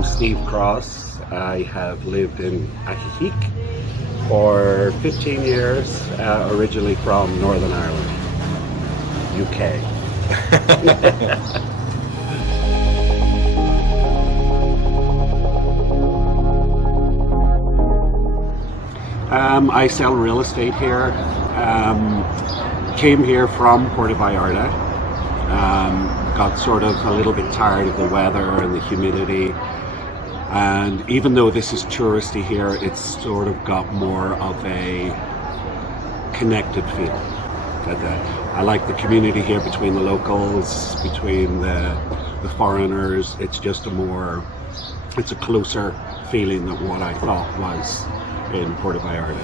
I'm Steve Cross. I have lived in Ajijic for 15 years, originally from Northern Ireland, UK. I sell real estate here. Came here from Puerto Vallarta. Got sort of a little bit tired of the weather and the humidity. And even though this is touristy here, it's sort of got more of a connected feel. I like the community here between the locals, between the foreigners. It's just it's a closer feeling than what I thought was in Puerto Vallarta.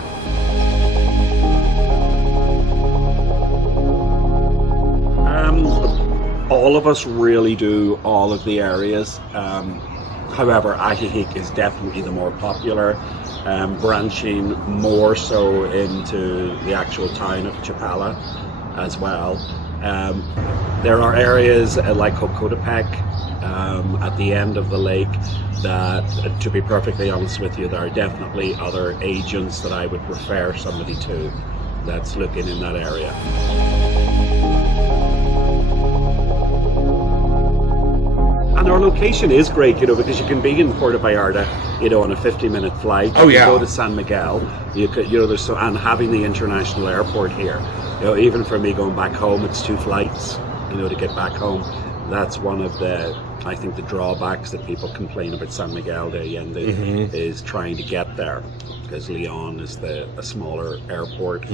All of us really do all of the areas. However, Ajijic is definitely the more popular, branching more so into the actual town of Chapala as well. There are areas like Cocotepec at the end of the lake that, to be perfectly honest with you, there are definitely other agents that I would refer somebody to that's looking in that area. And our location is great, because you can be in Puerto Vallarta, on a 50-minute flight. Oh yeah. You go to San Miguel. You could, and having the international airport here. Even for me going back home, it's 2 flights. To get back home. That's one of I think the drawbacks that people complain about San Miguel de Allende is trying to get there, because Leon is a smaller airport,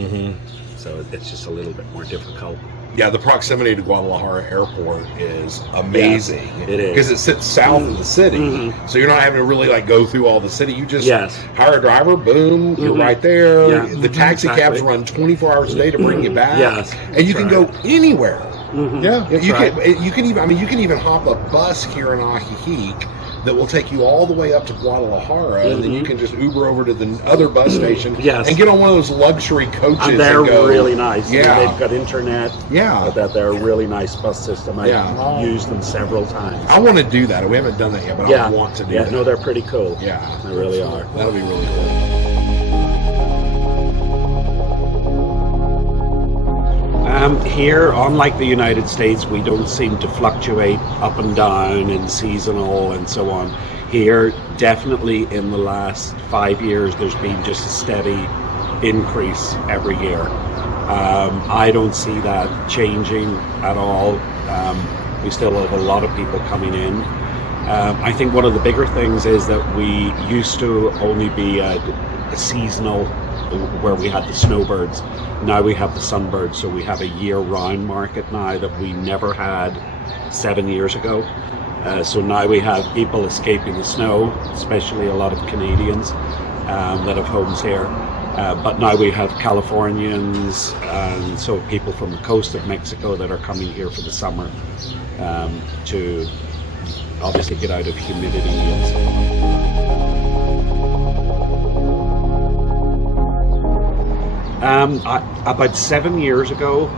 so it's just a little bit more difficult. Yeah, the proximity to Guadalajara Airport is amazing. Yes, it is. Because it sits south of the city, so you're not having to really go through all the city. You just hire a driver, boom, you're right there. Yeah. The taxi cabs run 24 hours a day to bring you back. Yes, and you can go anywhere. Yeah, you can even. You can even hop a bus here in Ajijic that will take you all the way up to Guadalajara, and then you can just Uber over to the other bus station and get on one of those luxury coaches. And they're really nice. Yeah, they've got internet. Yeah, they're a really nice bus system. I've used them several times. I want to do that. We haven't done that yet, but I want to do that. No, they're pretty cool. Yeah, they really are. That'll be really cool. Here, unlike the United States, we don't seem to fluctuate up and down and seasonal and so on. Here, definitely in the last 5 years, there's been just a steady increase every year. I don't see that changing at all. We still have a lot of people coming in. I think one of the bigger things is that we used to only be a seasonal, where we had the snowbirds. Now we have the sunbirds, so we have a year-round market now that we never had 7 years ago. So now we have people escaping the snow, especially a lot of Canadians that have homes here. But now we have Californians, and so people from the coast of Mexico that are coming here for the summer to obviously get out of humidity and so on. About 7 years ago,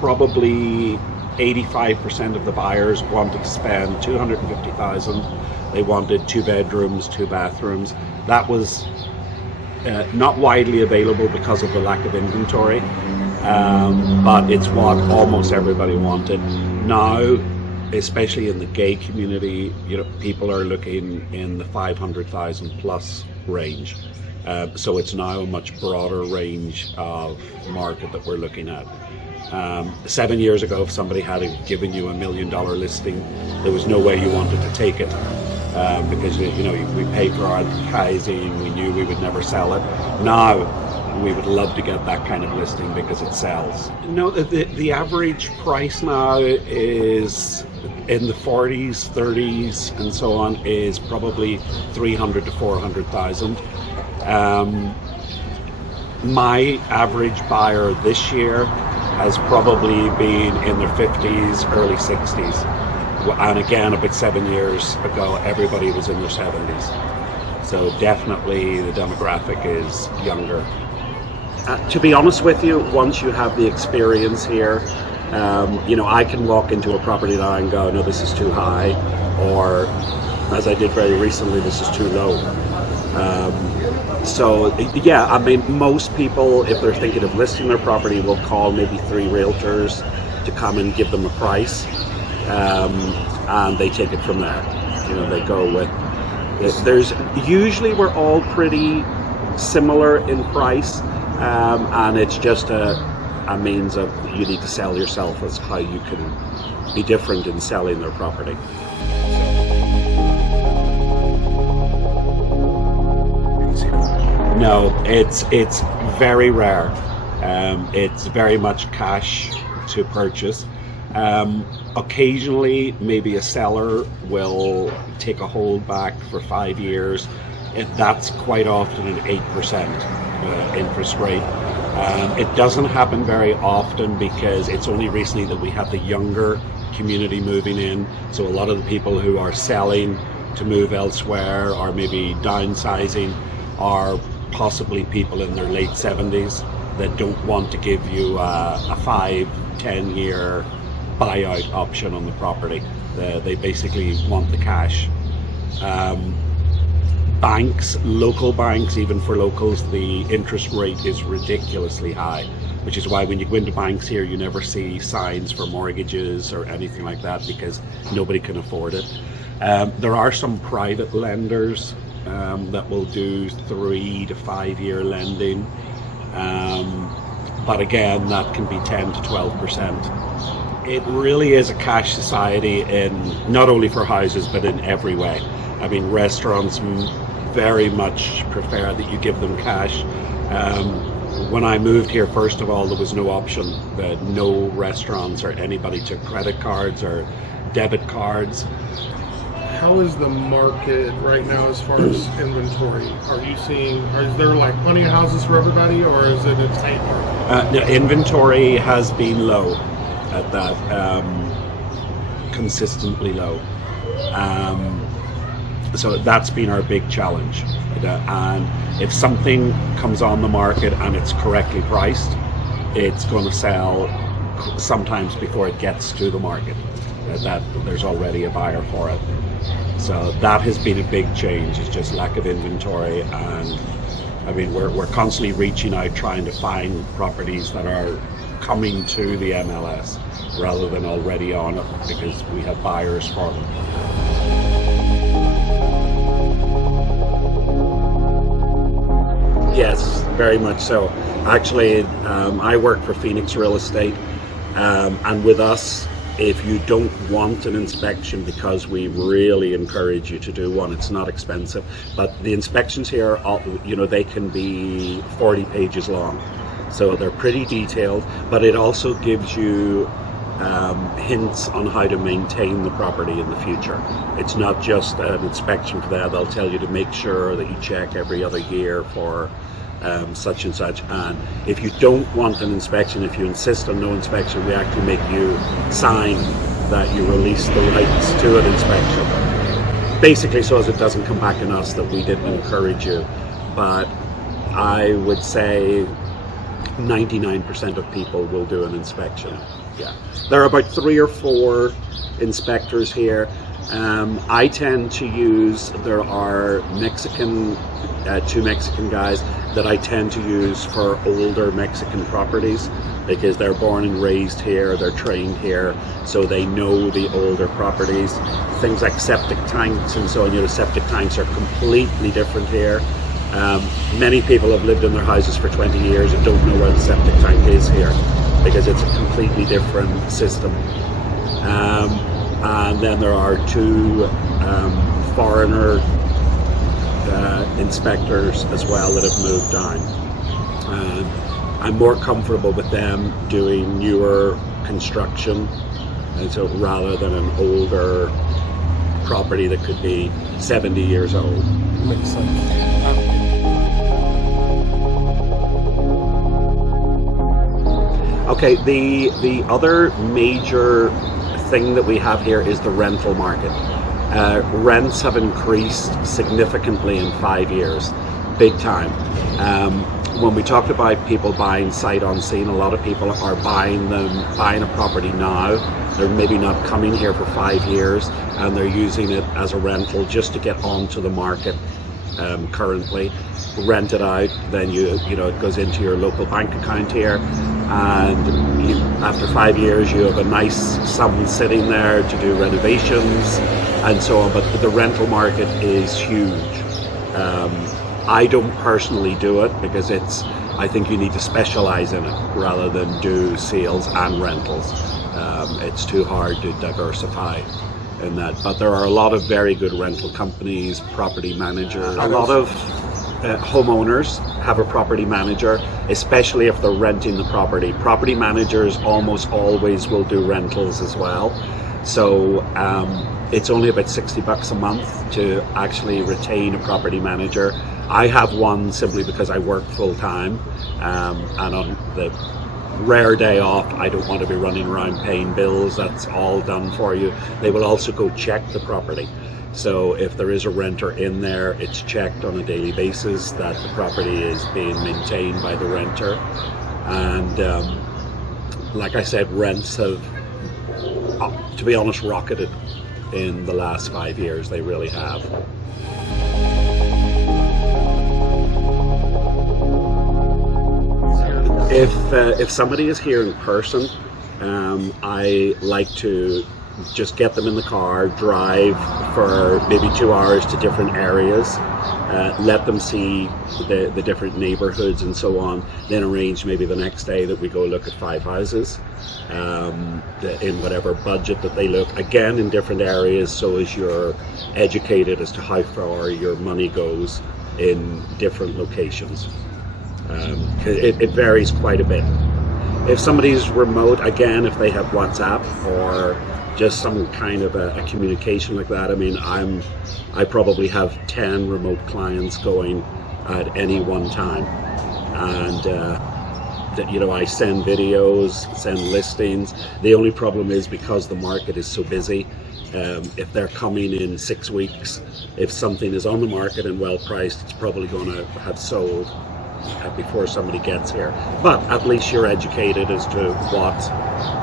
probably 85% of the buyers wanted to spend $250,000. They wanted 2 bedrooms, 2 bathrooms. That was not widely available because of the lack of inventory, but it's what almost everybody wanted. Now, especially in the gay community, people are looking in the 500,000 plus range. So it's now a much broader range of market that we're looking at. 7 years ago, if somebody had given you $1 million listing, there was no way you wanted to take it, because we paid for our advertising, we knew we would never sell it. Now we would love to get that kind of listing because it sells. The average price now is in the 40s, 30s, and so on, is probably 300 to 400,000. My average buyer this year has probably been in their 50s, early 60s. And again, about 7 years ago, everybody was in their 70s. So definitely the demographic is younger. To be honest with you, once you have the experience here, I can walk into a property now and go, no, this is too high, or as I did very recently, this is too low. So yeah, I mean, most people, if they're thinking of listing their property, will call maybe 3 realtors to come and give them a price, and they take it from there. You know, they go with. There's usually we're all pretty similar in price, and it's just a means of you need to sell yourself as how you can be different in selling their property. No, it's very rare. It's very much cash to purchase. Occasionally, maybe a seller will take a holdback for 5 years. That's quite often an 8% interest rate. It doesn't happen very often because it's only recently that we have the younger community moving in. So a lot of the people who are selling to move elsewhere or maybe downsizing are possibly people in their late 70s that don't want to give you a 5-10 year buyout option on the property. They basically want the cash. Banks, local banks, even for locals, the interest rate is ridiculously high, which is why when you go into banks here, you never see signs for mortgages or anything like that because nobody can afford it. There are some private lenders that will do 3 to 5 year lending, but again, that can be 10 to 12%. It really is a cash society in not only for houses but in every way. I mean, restaurants very much prefer that you give them cash. When I moved here, first of all, there was no option that no restaurants or anybody took credit cards or debit cards. How is the market right now as far as inventory? Are you seeing, is there like plenty of houses for everybody, or is it a tight market? No, inventory has been low at that, consistently low. So that's been our big challenge. And if something comes on the market and it's correctly priced, it's going to sell sometimes before it gets to the market. That there's already a buyer for it. So that has been a big change. It's just lack of inventory, and I mean we're constantly reaching out trying to find properties that are coming to the MLS rather than already on it because we have buyers for them. Yes, very much so. Actually, I work for Phoenix Real Estate, and with us, if you don't want an inspection, because we really encourage you to do one, it's not expensive, but the inspections here, you know, they can be 40 pages long. So they're pretty detailed, but it also gives you hints on how to maintain the property in the future. It's not just an inspection for that. They'll tell you to make sure that you check every other year for such and such, and if you don't want an inspection, if you insist on no inspection, we actually make you sign that you release the rights to an inspection, basically so as it doesn't come back on us that we didn't encourage you. But I would say 99% of people will do an inspection. Yeah, there are about 3 or 4 inspectors here. I tend to use, there are Mexican, 2 Mexican guys that I tend to use for older Mexican properties because they're born and raised here, they're trained here, so they know the older properties. Things like septic tanks and so on, you know, septic tanks are completely different here. Many people have lived in their houses for 20 years and don't know where the septic tank is here because it's a completely different system. And then there are 2 foreigner inspectors as well that have moved down. I'm more comfortable with them doing newer construction, and so rather than an older property that could be 70 years old. Makes sense. Okay, the other major thing that we have here is the rental market. Rents have increased significantly in 5 years, big time. When we talked about people buying sight unseen, a lot of people are buying a property now They're maybe not coming here for 5 years, and they're using it as a rental just to get onto the market. Currently, rent it out, then you know it goes into your local bank account here, and after 5 years you have a nice sum sitting there to do renovations and so on. But the rental market is huge. I don't personally do it because I think you need to specialize in it rather than do sales and rentals. It's too hard to diversify in that. But there are a lot of very good rental companies, property managers. A lot of homeowners have a property manager, especially if they're renting the property. Property managers almost always will do rentals as well. So it's only about $60 a month to actually retain a property manager. I have one simply because I work full time, and on the rare day off, I don't want to be running around paying bills. That's all done for you. They will also go check the property. So if there is a renter in there, it's checked on a daily basis that the property is being maintained by the renter. And like I said, rents have, to be honest, rocketed in the last 5 years. They really have. If somebody is here in person, I like to just get them in the car, drive for maybe 2 hours to different areas, let them see the different neighborhoods and so on, then arrange maybe the next day that we go look at 5 houses in whatever budget that they look, again in different areas, so as you're educated as to how far your money goes in different locations. It varies quite a bit. If somebody's remote, again, if they have WhatsApp or just some kind of a communication like that, I mean, I probably have 10 remote clients going at any one time, and you know, I send videos, send listings. The only problem is because the market is so busy, if they're coming in 6 weeks, if something is on the market and well priced, it's probably going to have sold before somebody gets here. But at least you're educated as to what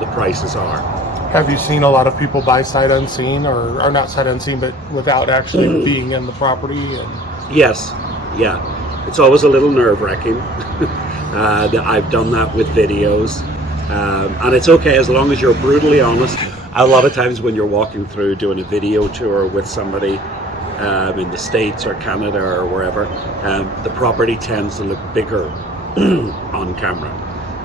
the prices are. Have you seen a lot of people buy sight unseen, or not sight unseen, but without actually being in the property? Yes, yeah. It's always a little nerve-wracking. I've done that with videos, and it's okay as long as you're brutally honest. A lot of times when you're walking through doing a video tour with somebody in the States or Canada or wherever, the property tends to look bigger on camera.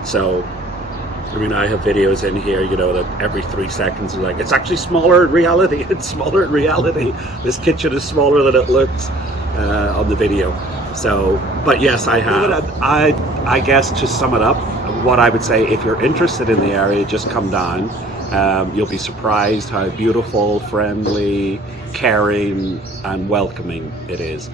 So, I mean, I have videos in here, you know, that every 3 seconds is like, it's actually smaller in reality. It's smaller in reality. This kitchen is smaller than it looks on the video. So, but yes, I have. I guess to sum it up, what I would say, if you're interested in the area, just come down. You'll be surprised how beautiful, friendly, caring, and welcoming it is.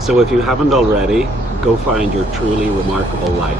So if you haven't already, go find your truly remarkable life.